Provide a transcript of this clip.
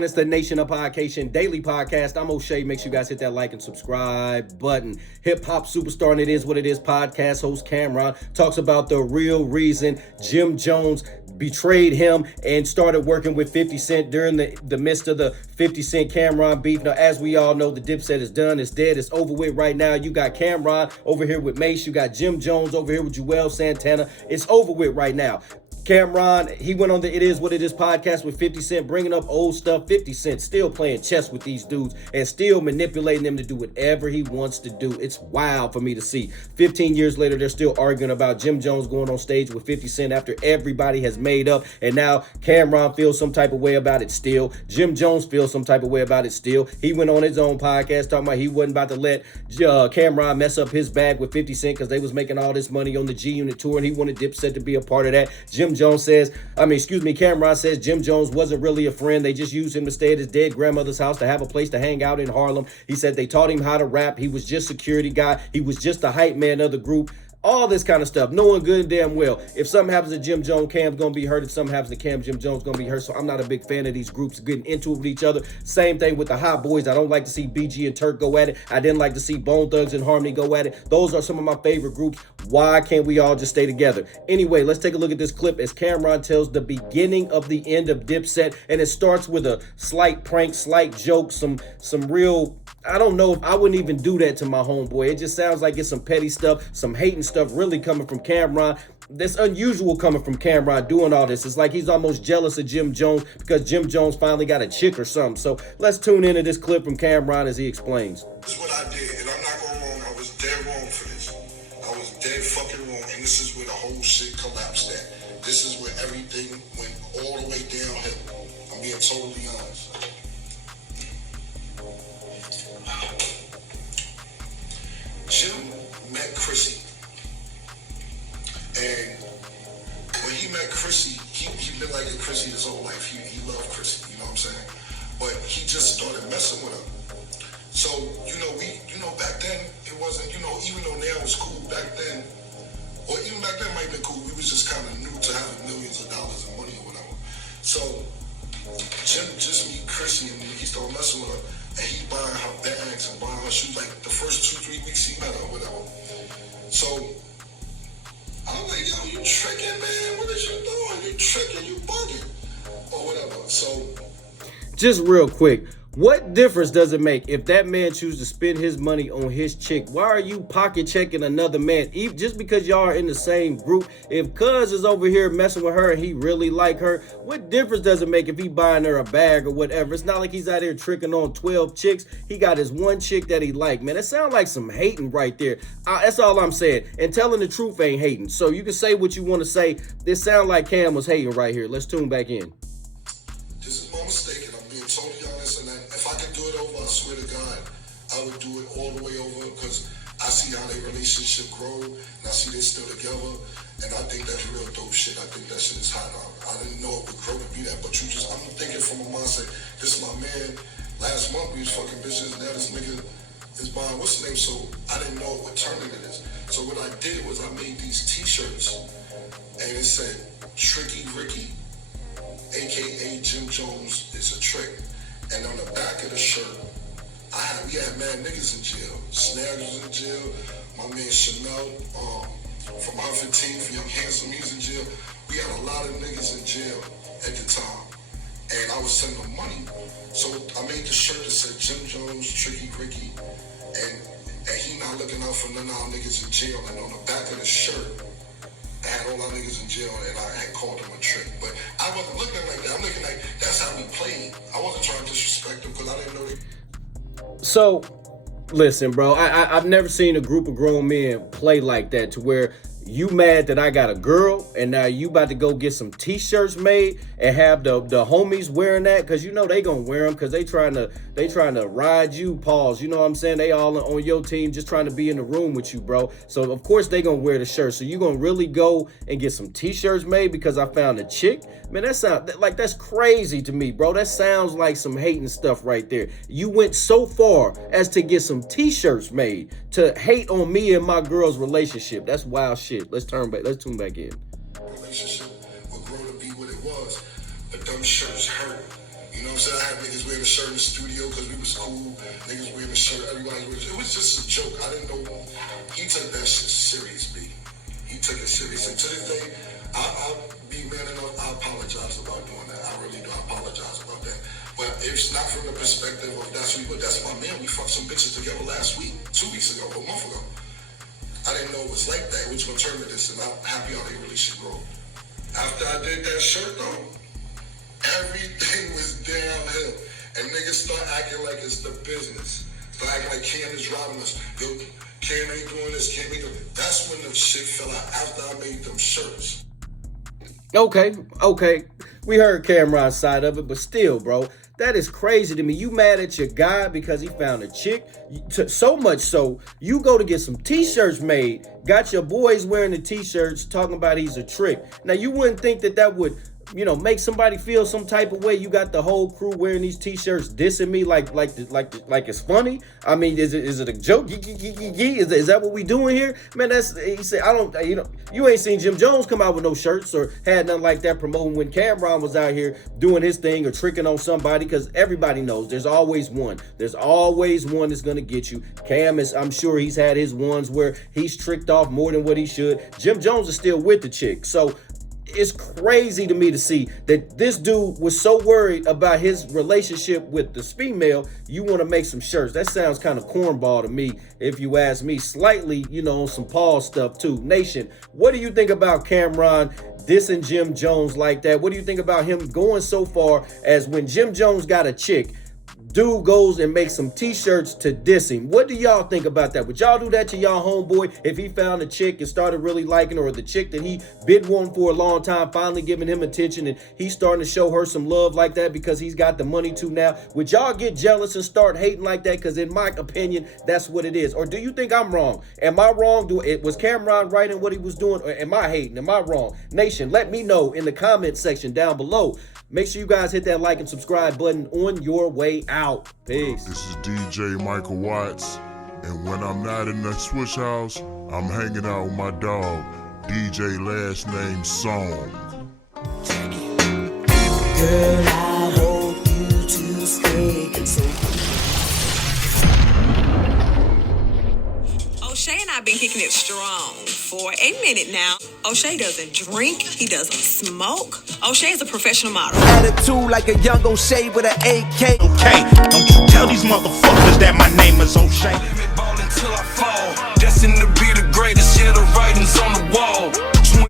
on? It's the Nation of Podcation Daily Podcast. I'm O'Shea. Make sure you guys hit that like and subscribe button. Hip-hop superstar and It Is What It Is podcast host Camron talks about the real reason Jim Jones betrayed him and started working with 50 Cent during the midst of the 50 Cent Camron beef. Now, as we all know, the Dipset is done. It's dead. It's over with right now. You got Camron over here with Mace. You got Jim Jones over here with Joel Santana. It's over with right now. Camron, he went on the It Is What It Is podcast with 50 Cent, bringing up old stuff. 50 Cent still playing chess with these dudes and still manipulating them to do whatever he wants to do. It's wild for me to see. 15 years later, they're still arguing about Jim Jones going on stage with 50 Cent after everybody has made up. And now Camron feels some type of way about it still. Jim Jones feels some type of way about it still. He went on his own podcast talking about he wasn't about to let Camron mess up his bag with 50 Cent because they was making all this money on the G-Unit tour and he wanted Dipset to be a part of that. Camron says Jim Jones wasn't really a friend. They just used him to stay at his dead grandmother's house to have a place to hang out in Harlem. He said they taught him how to rap. He was just security guy. He was just the hype man of the group. All this kind of stuff, knowing good and damn well, if something happens to Jim Jones, Cam's going to be hurt. If something happens to Cam, Jim Jones going to be hurt. So I'm not a big fan of these groups getting into it with each other. Same thing with the Hot Boys. I don't like to see BG and Turk go at it. I didn't like to see Bone Thugs and Harmony go at it. Those are some of my favorite groups. Why can't we all just stay together? Anyway, let's take a look at this clip as Camron tells the beginning of the end of Dipset. And it starts with a slight prank, slight joke, some real... I don't know if I wouldn't even do that to my homeboy. It just sounds like it's some petty stuff, some hating stuff really coming from Camron. That's unusual coming from Camron doing all this. It's like he's almost jealous of Jim Jones because Jim Jones finally got a chick or something. So let's tune into this clip from Camron as he explains. This is what I did, and I'm not going wrong. I was dead wrong for this. I was dead fucking wrong, and this is where the whole shit collapsed at. This is where everything went all the way downhill. I'm being totally honest. Jim met Chrissy, and when he met Chrissy, he been like Chrissy his whole life. He loved Chrissy, you know what I'm saying? But he just started messing with her. So, back then, it wasn't, even though now it's cool, back then, or even back then it might have been cool, we was just kind of new to having millions of dollars in money or whatever. So, Jim just meet Chrissy and he started messing with her. And he buying her bags and buying her shoes, like the first 2-3 weeks he met her or whatever. So, I'm like, yo, you tricking, man? What is you doing? You tricking, you bugging, or whatever. So, just real quick, what difference does it make if that man chooses to spend his money on his chick? Why are you pocket checking another man? Just because y'all are in the same group, if Cuz is over here messing with her and he really like her, what difference does it make if he buying her a bag or whatever? It's not like he's out here tricking on 12 chicks. He got his one chick that he like, man. It sounds like some hating right there. That's all I'm saying. And telling the truth ain't hating. So you can say what you want to say. This sound like Cam was hating right here. Let's tune back in. This is my mistake, and I'm being totally honest. And if I could do it over, I swear to God, I would do it all the way over because I see how their relationship grow, and I see they're still together, and I think that's real dope shit. I think that shit is hot. I didn't know it would grow to be that, but I'm thinking from a mindset, this is my man. Last month we was fucking bitches, now this nigga is buying what's the name, so I didn't know it would turn into this. So what I did was I made these t-shirts, and it said, Tricky Ricky, AKA Jim Jones is a trick. And on the back of the shirt, we had mad niggas in jail. Snags was in jail. My man Chanel from 115th, Young Handsome, he's in jail. We had a lot of niggas in jail at the time. And I was sending them money. So I made the shirt that said Jim Jones, Tricky Ricky. And he not looking out for none of our niggas in jail. And on the back of the shirt, I had all our niggas in jail, and I had called him a trick. But I wasn't looking like that. I'm looking like that's how we played. I wasn't trying to disrespect them because I didn't know they... So, listen, bro. I've never seen a group of grown men play like that to where you mad that I got a girl and now you about to go get some t-shirts made and have the homies wearing that because they gonna wear them because they trying to ride you, pause, you know what I'm saying? They all on your team just trying to be in the room with you, bro. So of course they gonna wear the shirt. So you gonna really go and get some t-shirts made because I found a chick? Man, that's crazy to me, bro. That sounds like some hating stuff right there. You went so far as to get some t-shirts made to hate on me and my girl's relationship. That's wild shit. Let's tune back in. Relationship would grow to be what it was, but them shirts hurt. You You know what I'm saying? I had niggas wearing a shirt in the studio because we was cool. Niggas wearing a shirt, everybody wearing a shirt. It was just a joke. I didn't know. He took that shit serious, B. He took it serious. And to this day, I'll be man enough. I apologize about doing that. I really do. I apologize about that. But it's not from the perspective of that's who, but that's my man. We fucked some bitches together last week, 2 weeks ago, a month ago. I didn't know it was like that. It was gonna turn to this, and I'm happy how they really should grow. After I did that shirt though, everything was downhill. And niggas start acting like it's the business. Start acting like Cam is robbing us. Yo, Cam ain't doing this, Cam ain't doing. That's when the shit fell out after I made them shirts. Okay. We heard Camron's side of it, but still, bro, that is crazy to me. You mad at your guy because he found a chick? So much so, you go to get some t-shirts made, got your boys wearing the t-shirts talking about he's a trick. Now, you wouldn't think that would, make somebody feel some type of way. You got the whole crew wearing these t-shirts dissing me like it's funny. I mean, is it a joke? Is that what we doing here? Man, he said, you ain't seen Jim Jones come out with no shirts or had nothing like that promoting when Camron was out here doing his thing or tricking on somebody, because everybody knows there's always one. There's always one that's gonna get you. Cam I'm sure he's had his ones where he's tricked off more than what he should. Jim Jones is still with the chick. So it's crazy to me to see that this dude was so worried about his relationship with this female. You want to make some shirts. That sounds kind of cornball to me, if you ask me. Slightly, on some Paul stuff too. Nation, what do you think about Camron dissing Jim Jones like that? What do you think about him going so far as when Jim Jones got a chick, dude goes and makes some t-shirts to diss him? What do y'all think about that? Would y'all do that to y'all homeboy if he found a chick and started really liking her, or the chick that he been wanting for a long time finally giving him attention and he's starting to show her some love like that because he's got the money to now? Would y'all get jealous and start hating like that? Because in my opinion, that's what it is. Or do you think I'm wrong? Am I wrong? Was Camron right in what he was doing? Or am I hating? Am I wrong? Nation, let me know in the comment section down below. Make sure you guys hit that like and subscribe button on your way out. Peace. This is DJ Michael Watts, and when I'm not in the switch house, I'm hanging out with my dog, DJ Last Name Song. Girl, I hope you to stay so. O'Shea and I have been kicking it strong for a minute now. O'Shea doesn't drink, he doesn't smoke. O'Shea is a professional model. Attitude like a young O'Shea with an AK. Okay, don't you tell these motherfuckers that my name is O'Shea. Ball until I fall, destined to be the greatest. Yeah, the writing's on the wall.